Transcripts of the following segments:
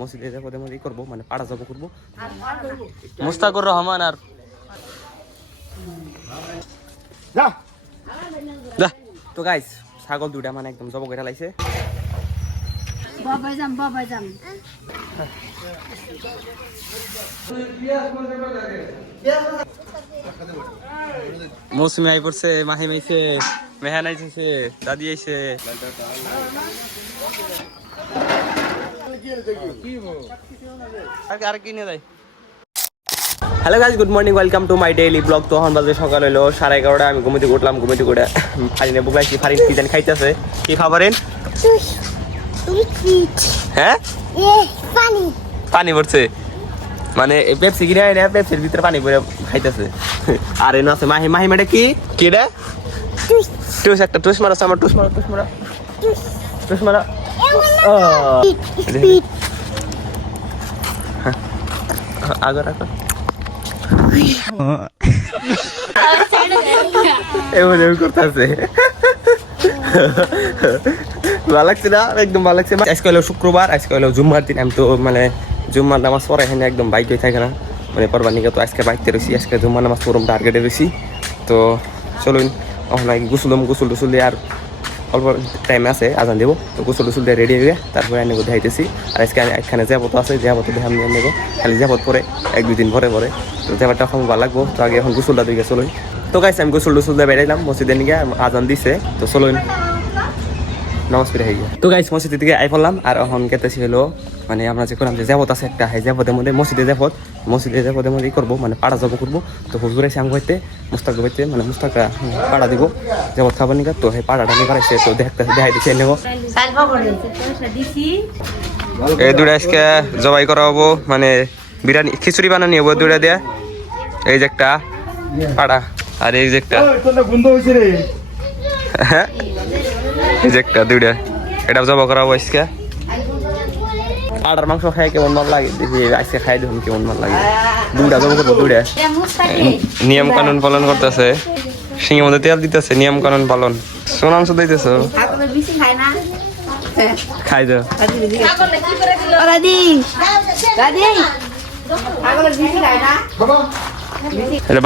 মসজিদে পদে মধ্যে করবো মানে পাড়া জব করবো মুস্তাকুর রহমান আর তো গাইস ছাগল দুটা মানে একদম জব করে লাইছে মৌসুমি আই পড়ছে মাহিম আইছে মেহান আইছে দাদি আইছে আর কি নিয়ে যায়। Hello guys, good morning, welcome to my daily blog. তো এখন বাজে সকাল হলো 11:30। আমি ঘুমিতে উঠলাম, ঘুমিতে উঠে ফারিনে বুকলাইছি। ফারিন কি জানি খাইতেছে, কি খাবারেন? হ্যাঁ পানি পড়ছে মানে পেপসি কিনে আয় না, পেপসির ভিতরে পানি পড়ে খাইতেছে। আর এনে আছে মাহি। মাহি মেটা কি কি রে? টুস একটা টুস মারা, আমার টুস মারা, টুস মারা, টুস মারা। আগর আগর এমন করতেছে, ভালো লাগছে না? একদম ভালো লাগছে। আজকে হলো শুক্রবার, আজকে হলো জুম্মার দিন। আমি তো মানে জুম্মার নামাজ পড়া এখানে একদম বাইক হয়ে থাকে না, মানে পরবানিকে তো আজকে বাইকতে রয়েছি। আজকে জুম্মার নামাজ পড়ম টার্গেটে রয়েছি। তো চলুন গোসল টুসুল দিয়ে আর অল্প টাইম আছে, আজান দেবো। তো গোসল টুসুল দিয়ে রেডি হয়ে তারপরে আমি দেখাইতেছি। আর আজকে এখানে যাবত আছে, যাবত দেখাম নিয়ে নেবো। খালি যাবত পরে 1-2 দিন পরে পরে তো যাবারটা এখন ভালো লাগবো। তো আগে এখন গোসলটা দিকে চলুন। তো গাইস আমি গোসল টুসুল দিয়ে বেড়াইলাম মসজিদে নিয়ে, আজান দিছে। তো চলুন নামাজ পড়ে হয়ে গিয়া। তো গাইস মসজিদের দিকে আই পড়লাম। আর এখন কেতেছি হলো মানে আমরা যে করলাম যে যাবত আছে একটা, হ্যাঁ যাবতের মধ্যে মসজিদে যাবতের মধ্যে করবো মানে পাড়া জব করবো। তো হুজুর এসে আমি হইতে মুস্তাক হইতে মানে মুস্তাকা পাড়া দিব যাবত খাবার নিকা। তো সেই পাড়াটা নিয়ে পারাইছে, তো দেখাই দিচ্ছে নেবো। এই দুটা আজকে জবাই করা হবো, মানে বিরিয়ানি খিচুড়ি বানানি হবো দুটা দিয়ে। এই যে একটা পাড়া আর এই যে একটা, হ্যাঁ এই যে একটা দুইটা, এটা জবা করা হবো আজকে। পাড়ার মাংস খাই কেমন ভালো লাগে দেখি, আজকে খাই দেখুন কেমন ভালো লাগে। দুটা জবা করবো, দুইটা নিয়ম কানুন পালন করতেছে, সিংহের মধ্যে তেল দিতেছে, নিয়ম কানুন পালন। সোনাম শুধু দিতেছ খাই দাও।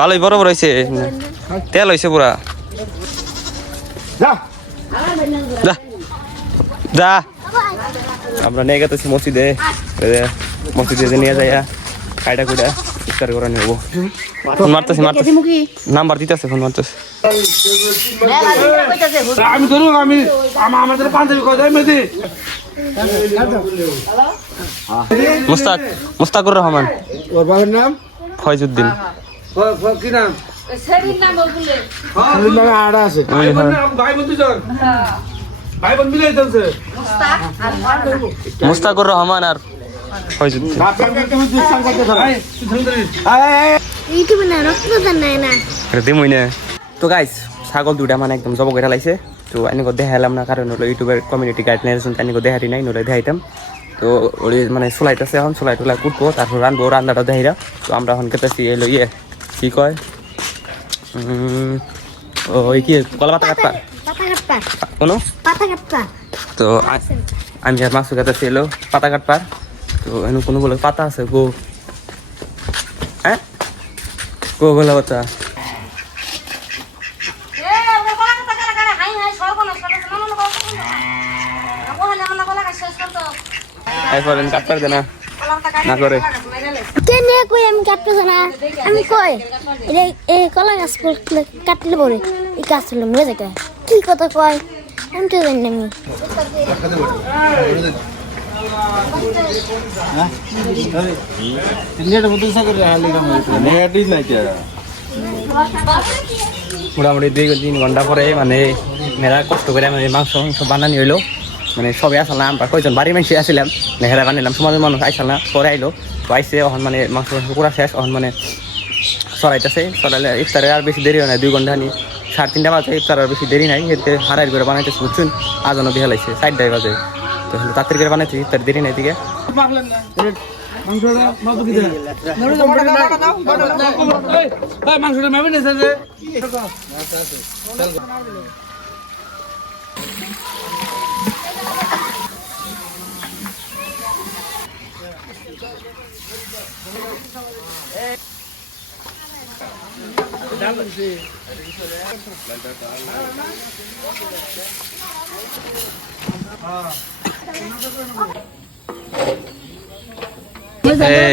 ভালোই বড় বড় হয়েছে, তেল হয়েছে পুরা। যা আমরা নিয়ে গেতেছি মসজিদে, মসজিদে নিয়ে যাই কাইটা কুইটা ইফতার করে নেব। ফোন মারতেছি নাম্বার দিতেছে, ফোন মারতেছে। আমি ধরু আমি আমাদের পাঞ্জাবি কথা মেদি মুস্তাকুর রহমান। ওর বাবার নাম ফয়জুদ্দিন। কি নাম? সেলিম নাম বলে। সেলিম নাম আড়া আছে। ভাই বন্ধু জন। ভাই বন্ধু মিলে যাচ্ছে। মুস্তাকুর রহমান আর ফয়জুদ্দিন। ইউটিউবে না রক্তদান নাই না। দিমুই না। তো গাইস ছাগল দুটা মানে একদম জব করে লাইছে। তো এনেকো দেখাইলাম না, কারণ হলো ইউটিউবের কমিউনিটি গাইডলাইন এনেকো দেখাটি নাই, নলে দেখাইতাম। তো ওই মানে চলাইতেছে, এখন চলাই টলাই কুটবো, তারপর রানবো, রান্নাটা দেখাইরা। তো আমরা এখন কেটেছি এলো ইয়ে কি কয় ওই কি কলা পাতা কাটপা কোনো তো আমি আর মাছ কাটাচ্ছি এলো পাতা কাটপার। তো এনে কোনো বলে পাতা আছে গো, হ্যাঁ গো গোলা পাতা। কাটপার দে না করে কেনে কই আমি কাটতে না, আমি কই এই কলা গাছ কাটলে পরে এই গাছ হলো মরে যায়। কি কথা কয় আমি তো জানি না। মোটামুটি 2-3 ঘন্টা পরে মানে মেলা কষ্ট করে মানে মাংস বানানি হইলো। মানে সবাই আসল না, আমরা কয়জন বাড়ির মানুষ আসছিলাম, নেহারা বানাইলাম, সমাজের মানুষ আইসাল না, পরে আইলো। তো আইসে এখন মানে মাংস পুরা শেষ, এখন মানে চড়াইতেছে। চড়াইলে ইফতারে আর বেশি দেরি হয় না, 2 ঘন্টা নি 3:30 বাজে। ইফতার আর বেশি দেরি নাই, এতে হারাই করে বানাইতেছে বুঝছেন। আজানো দিয়ে লাইছে 4টায় বাজে। তো তাড়াতাড়ি করে বানাইছে, ইফতার দেরি নাই দিকে।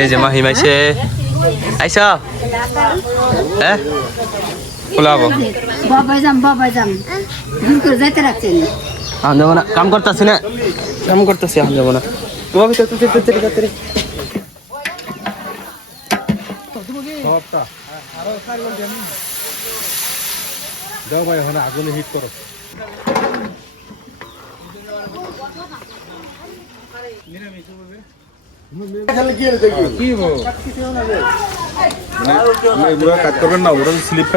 এই যে মাহিম আইছে আইসা হ্যাঁ খোলাবো বাবা যাম দূর করে যাইতে রাখছেন আমি যাবো না কাম করতেছি না কাম করতেছি আমি যাবো না তোমার ভিতরে তুই দাও ভাই ওখানে আগুনে হিট করো কাজ করবেন না ওরা স্লিপ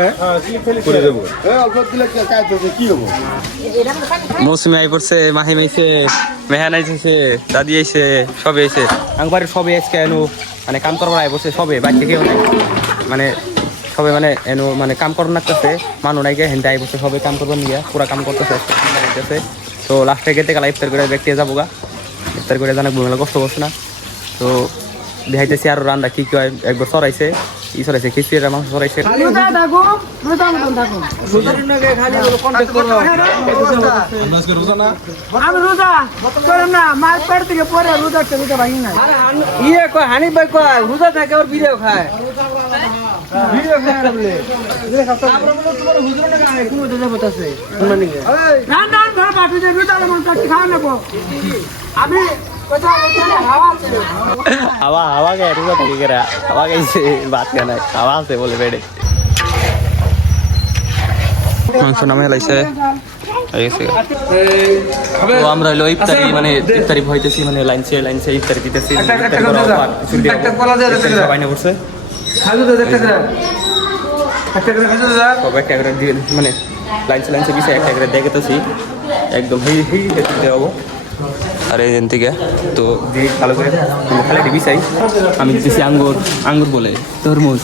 করে দেবো মৌসুমি আই পড়ছে মাহিম আইছে মেহান আইছে দাদি আইছে সবে আইছে একবারে সবে আজকে এনো মানে কাম করবার আই পড়ছে সবে বাচ্চা কেউ নাই মানে সবে মানে এনো মানে কাম করার নাচতেছে মানুষ নাই গে হেনতে আই পড়ছে সবে কাম করবার নিয়ে পুরা কাম করতেছে তো লাস্টে গেতে গেলা ইফতার করে ব্যক্তি যাবো গা ইফতার করে জানা ঘুমালে কষ্ট করছে না তো দেখাইতেছি আর রান্না কি হয় একবার সরাইছে সরাইছে খিচুড়ি মাংস সরাইছে হানি ভাই কয় রোজা থাকে ওর ভিডিও খায় हवा गया रुका था क्या हवा कैसे बात करना हवा से बोले बेटे सुना मैं लाइसे তো আমরা হলো ইফতারি মানে ইফতারি হইতেছি মানে লাইন সে ইফতারি দিতেছি সবাই না বসে একটা করে দিয়ে মানে লাইন সে বিষয় একটা করে দেখতেছি একদম দেখতে হবো আর এখান থেকে তো দিয়ে ভালো করে খালি ডিবি চাই আমি দিতেছি আঙ্গুর বলে তরমুজ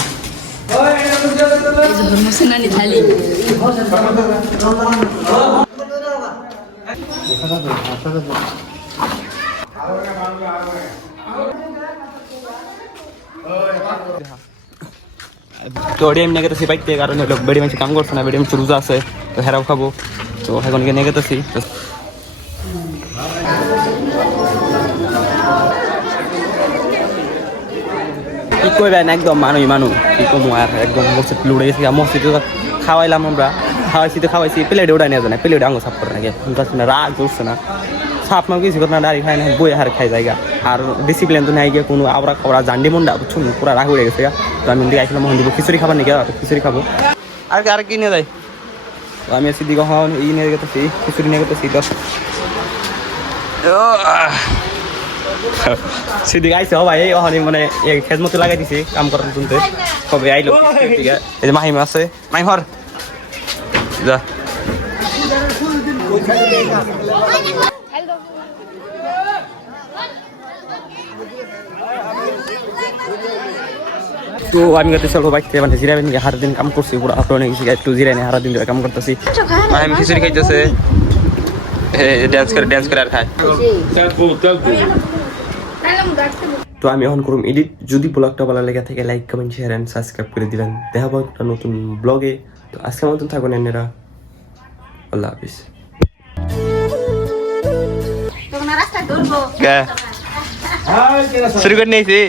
তো ওডিএম নিয়ে গেছি বাইতে কারণ হলো বেড়ি মানুষ কাম করছে না বেড়ি মানুষ রোজা আছে তো হেরাও খাবো তো এখন নিয়ে গেছি কি করবেন একদম মানুষ কি কমু আর একদম মসজিদ লুড়ে গেছি মসজিদে খাওয়াইলাম আমরা খাওয়াইছি প্লেটে ওটা নিয়ে যায় না প্লেটে আঙুল সাফ করে না রাগ করছে না সাফ না কিছু করে না দাঁড়িয়ে খাই না বই হার খাই জায়গা আর ডিসিপ্লিন তো নাই গিয়ে কোনো আবরা খাওয়া জান্ডি মন্ডা বুঝছুন পুরা রাগ উড়ে গেছে তো আমি দিকে আসলাম মোহন দিব খিচুড়ি খাবার নাকি খিচুড়ি খাবো আর কি নিয়ে যাই তো আমি আছি দিকে হন এই নিয়ে গেতেছি খিচুড়ি নিয়ে গেতেছি তো সিদ্দিক আইসে ভাই এই মানে খেজমতো লাগাই দিছি কাম করার শুনতে কবে আইলো ঠিক আছে এই যে মাহিম আছে মাহিম হর যা তো আমি গেতে চলবো বাইক থেকে মানে জিরাবেন হারা দিন কাম করছি পুরো আপনার একটু জিরাই নেই হারা দিন কাম করতেছি মাহিম খিচুড়ি খাইতেছে ডান্স করে আর খায় তো আমি এখন করুম এডিট যদি ব্লগটা ভালো লেগে থাকে like comment share and subscribe করে দিবেন দেখা পাবো একটা নতুন ব্লগে তো আজকের মতন থাকুন এনারা আল্লাহ হাফিজ শুরু করে নিয়েছি